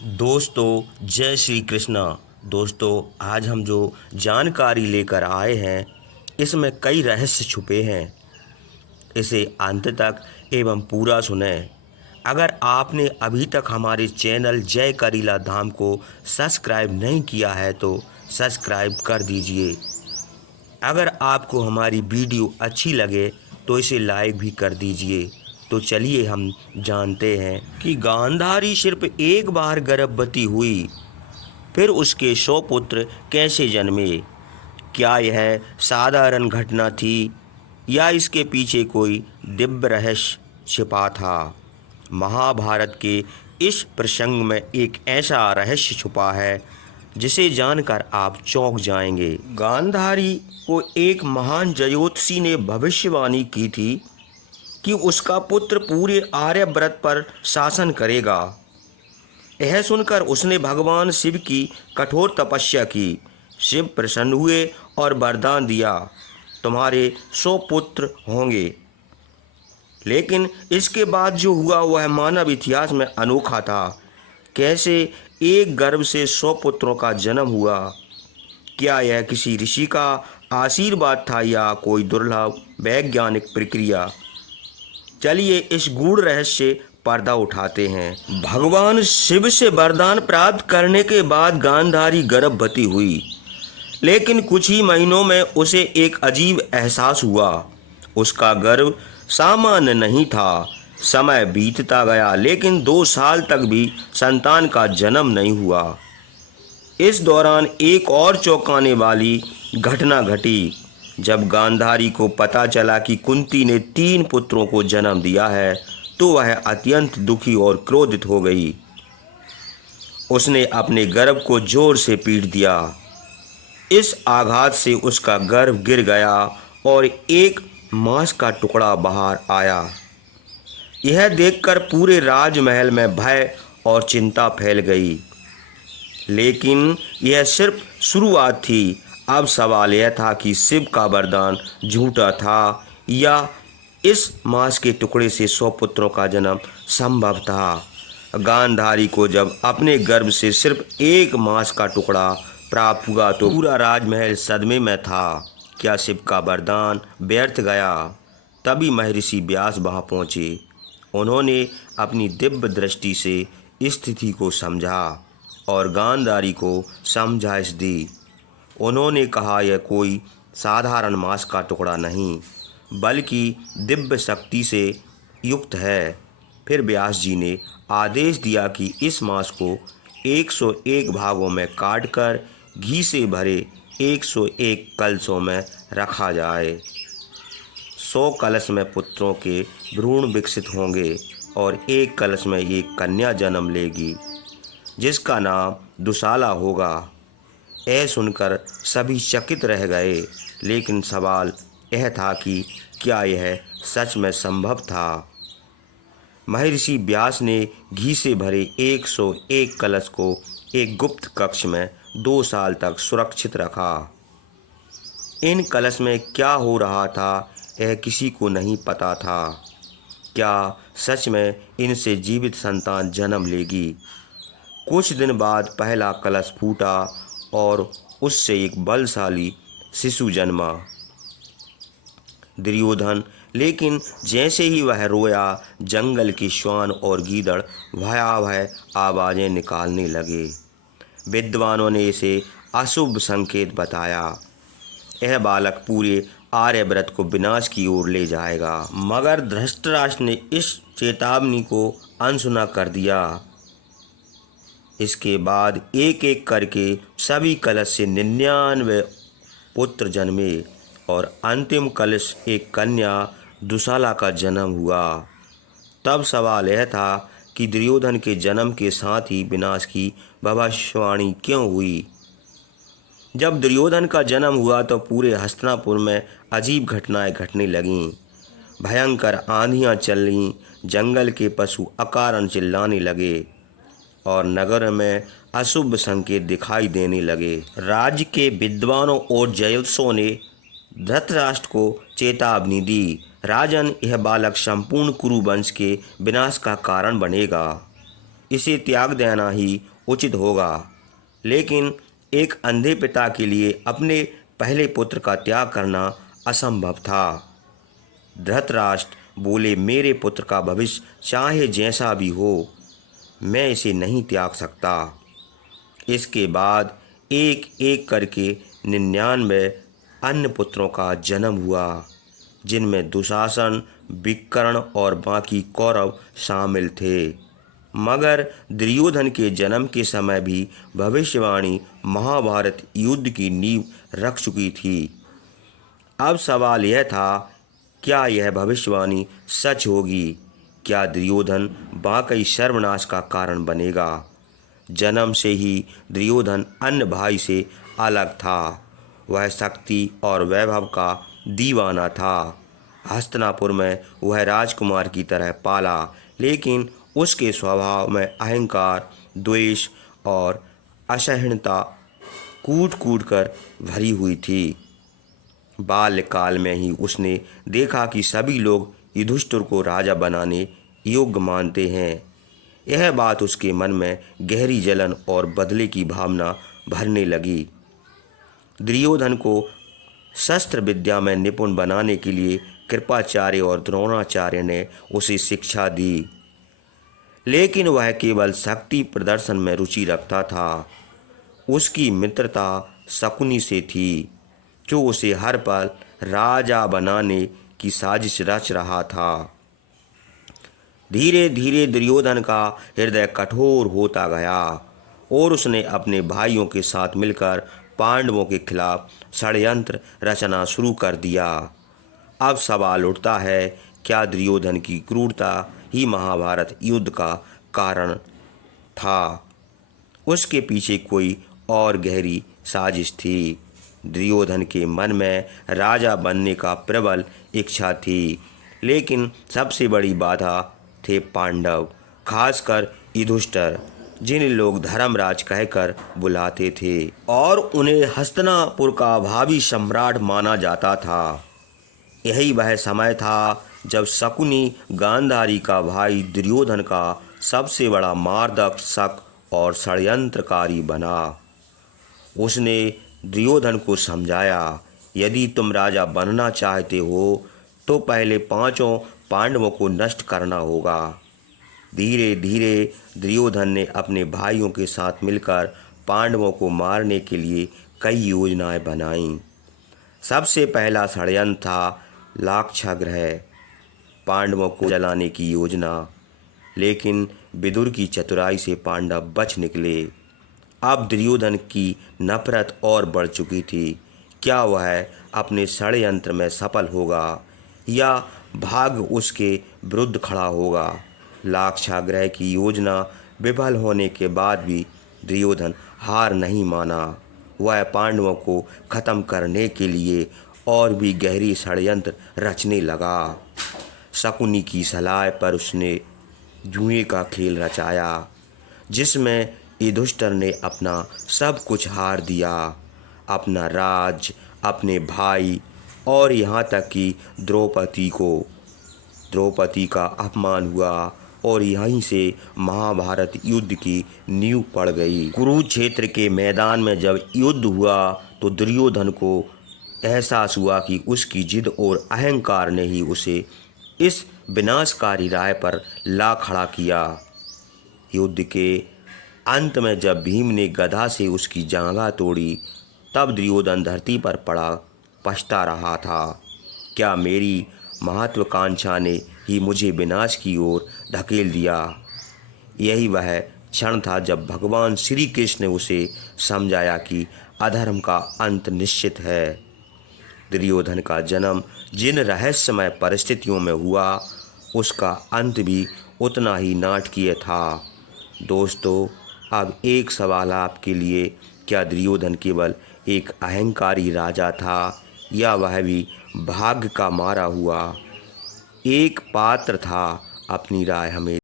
दोस्तों जय श्री कृष्णा। दोस्तों आज हम जो जानकारी लेकर आए हैं इसमें कई रहस्य छुपे हैं। इसे अंत तक एवं पूरा सुने। अगर आपने अभी तक हमारे चैनल जय करीला धाम को सब्सक्राइब नहीं किया है तो सब्सक्राइब कर दीजिए। अगर आपको हमारी वीडियो अच्छी लगे तो इसे लाइक भी कर दीजिए। तो चलिए हम जानते हैं कि गांधारी सिर्फ एक बार गर्भवती हुई, फिर उसके 100 पुत्र कैसे जन्मे। क्या यह साधारण घटना थी या इसके पीछे कोई दिव्य रहस्य छिपा था। महाभारत के इस प्रसंग में एक ऐसा रहस्य छुपा है जिसे जानकर आप चौंक जाएंगे। गांधारी को एक महान ज्योतिषी ने भविष्यवाणी की थी कि उसका पुत्र पूरे आर्यव्रत पर शासन करेगा। यह सुनकर उसने भगवान शिव की कठोर तपस्या की। शिव प्रसन्न हुए और वरदान दिया, तुम्हारे 100 पुत्र होंगे। लेकिन इसके बाद जो हुआ वह मानव इतिहास में अनोखा था। कैसे एक गर्भ से 100 पुत्रों का जन्म हुआ। क्या यह किसी ऋषि का आशीर्वाद था या कोई दुर्लभ वैज्ञानिक प्रक्रिया। चलिए इस गूढ़ रहस्य से पर्दा उठाते हैं। भगवान शिव से वरदान प्राप्त करने के बाद गांधारी गर्भवती हुई, लेकिन कुछ ही महीनों में उसे एक अजीब एहसास हुआ। उसका गर्भ सामान्य नहीं था। समय बीतता गया लेकिन 2 साल तक भी संतान का जन्म नहीं हुआ। इस दौरान एक और चौंकाने वाली घटना घटी। जब गांधारी को पता चला कि कुंती ने 3 पुत्रों को जन्म दिया है तो वह अत्यंत दुखी और क्रोधित हो गई। उसने अपने गर्भ को जोर से पीट दिया। इस आघात से उसका गर्भ गिर गया और एक मांस का टुकड़ा बाहर आया। यह देखकर पूरे राजमहल में भय और चिंता फैल गई। लेकिन यह सिर्फ शुरुआत थी। अब सवाल यह था कि शिव का वरदान झूठा था या इस मांस के टुकड़े से 100 पुत्रों का जन्म संभव था। गांधारी को जब अपने गर्भ से सिर्फ एक मांस का टुकड़ा प्राप्त हुआ तो पूरा राजमहल सदमे में था। क्या शिव का वरदान व्यर्थ गया। तभी महर्षि व्यास वहां पहुंचे। उन्होंने अपनी दिव्य दृष्टि से स्थिति को समझा और गांधारी को समझाइश दी। उन्होंने कहा यह कोई साधारण मांस का टुकड़ा नहीं बल्कि दिव्य शक्ति से युक्त है। फिर व्यास जी ने आदेश दिया कि इस मांस को 101 भागों में काटकर घी से भरे 101 कलशों में रखा जाए। 100 कलश में पुत्रों के भ्रूण विकसित होंगे और एक कलश में एक कन्या जन्म लेगी जिसका नाम दुशाला होगा। यह सुनकर सभी चकित रह गए, लेकिन सवाल यह था कि क्या यह सच में संभव था। महर्षि व्यास ने घी से भरे 101 कलश को एक गुप्त कक्ष में 2 साल तक सुरक्षित रखा। इन कलश में क्या हो रहा था यह किसी को नहीं पता था। क्या सच में इनसे जीवित संतान जन्म लेगी। कुछ दिन बाद पहला कलश फूटा और उससे एक बलशाली शिशु जन्मा, दुर्योधन। लेकिन जैसे ही वह रोया, जंगल के श्वान और गीदड़ भयावह आवाज़ें निकालने लगे। विद्वानों ने इसे अशुभ संकेत बताया। यह बालक पूरे आर्यव्रत को विनाश की ओर ले जाएगा। मगर धृतराष्ट्र ने इस चेतावनी को अनसुना कर दिया। इसके बाद एक एक करके सभी कलश से 99 पुत्र जन्मे और अंतिम कलश एक कन्या दुशाला का जन्म हुआ। तब सवाल यह था कि दुर्योधन के जन्म के साथ ही विनाश की भविष्यवाणी क्यों हुई। जब दुर्योधन का जन्म हुआ तो पूरे हस्तिनापुर में अजीब घटनाएं घटने लगीं। भयंकर आंधियां चलीं, जंगल के पशु अकारण चिल्लाने लगे और नगर में अशुभ संकेत दिखाई देने लगे। राज्य के विद्वानों और ज्योतिषों ने धृतराष्ट्र को चेतावनी दी, राजन यह बालक संपूर्ण कुरु वंश के विनाश का कारण बनेगा। इसे त्याग देना ही उचित होगा, लेकिन एक अंधे पिता के लिए अपने पहले पुत्र का त्याग करना असंभव था। धृतराष्ट्र बोले, मेरे पुत्र का भविष्य चाहे जैसा भी हो, मैं इसे नहीं त्याग सकता। इसके बाद एक एक करके 99 अन्य पुत्रों का जन्म हुआ, जिनमें दुशासन, विकर्ण और बाकी कौरव शामिल थे। मगर दुर्योधन के जन्म के समय भी भविष्यवाणी महाभारत युद्ध की नींव रख चुकी थी। अब सवाल यह था, क्या यह भविष्यवाणी सच होगी? क्या दुर्योधन वाकई सर्वनाश का कारण बनेगा? जन्म से ही दुर्योधन अन्य भाई से अलग था। वह शक्ति और वैभव का दीवाना था। हस्तिनापुर में वह राजकुमार की तरह पाला, लेकिन उसके स्वभाव में अहंकार, द्वेष और असहिष्णुता कूट कूट कर भरी हुई थी। बाल्यकाल में ही उसने देखा कि सभी लोग युधिष्ठिर को राजा बनाने योग्य मानते हैं। यह बात उसके मन में गहरी जलन और बदले की भावना भरने लगी। दुर्योधन को शस्त्र विद्या में निपुण बनाने के लिए कृपाचार्य और द्रोणाचार्य ने उसे शिक्षा दी, लेकिन वह केवल शक्ति प्रदर्शन में रुचि रखता था। उसकी मित्रता शकुनी से थी, जो उसे हर पल राजा बनाने की साजिश रच रहा था। धीरे धीरे दुर्योधन का हृदय कठोर होता गया और उसने अपने भाइयों के साथ मिलकर पांडवों के खिलाफ षड्यंत्र रचना शुरू कर दिया। अब सवाल उठता है, क्या दुर्योधन की क्रूरता ही महाभारत युद्ध का कारण था? उसके पीछे कोई और गहरी साजिश थी। दुर्योधन के मन में राजा बनने का प्रबल इच्छा थी, लेकिन सबसे बड़ी बाधा थे पांडव, खासकर युधिष्ठिर, जिन्हें लोग धर्मराज कहकर बुलाते थे और उन्हें हस्तिनापुर का भावी सम्राट माना जाता था। यही वह समय था जब शकुनी गांधारी का भाई दुर्योधन का सबसे बड़ा मार्गदर्शक और षड्यंत्रकारी बना। उसने दुर्योधन को समझाया, यदि तुम राजा बनना चाहते हो तो पहले पांचों पांडवों को नष्ट करना होगा। धीरे धीरे दुर्योधन ने अपने भाइयों के साथ मिलकर पांडवों को मारने के लिए कई योजनाएं बनाईं। सबसे पहला षड्यंत्र था लाक्षागृह, पांडवों को जलाने की योजना, लेकिन विदुर की चतुराई से पांडव बच निकले। अब दुर्योधन की नफरत और बढ़ चुकी थी। क्या वह अपने षड्यंत्र में सफल होगा या भाग्य उसके विरुद्ध खड़ा होगा? लाक्षागृह की योजना विफल होने के बाद भी दुर्योधन हार नहीं माना। वह पांडवों को खत्म करने के लिए और भी गहरी षड्यंत्र रचने लगा। शकुनी की सलाह पर उसने जुए का खेल रचाया, जिसमें युधिष्ठिर ने अपना सब कुछ हार दिया, अपना राज, अपने भाई और यहाँ तक कि द्रौपदी का अपमान हुआ और यहीं से महाभारत युद्ध की नींव पड़ गई। कुरुक्षेत्र के मैदान में जब युद्ध हुआ तो दुर्योधन को एहसास हुआ कि उसकी जिद और अहंकार ने ही उसे इस विनाशकारी राह पर ला खड़ा किया। युद्ध के अंत में जब भीम ने गदा से उसकी जांघा तोड़ी, तब दुर्योधन धरती पर पड़ा पछता रहा था। क्या मेरी महत्वाकांक्षा ने ही मुझे विनाश की ओर धकेल दिया? यही वह क्षण था जब भगवान श्री कृष्ण ने उसे समझाया कि अधर्म का अंत निश्चित है। दुर्योधन का जन्म जिन रहस्यमय परिस्थितियों में हुआ, उसका अंत भी उतना ही नाटकीय था। दोस्तों, अब एक सवाल आपके लिए, क्या दुर्योधन केवल एक अहंकारी राजा था या वह भी भाग्य का मारा हुआ एक पात्र था? अपनी राय हमें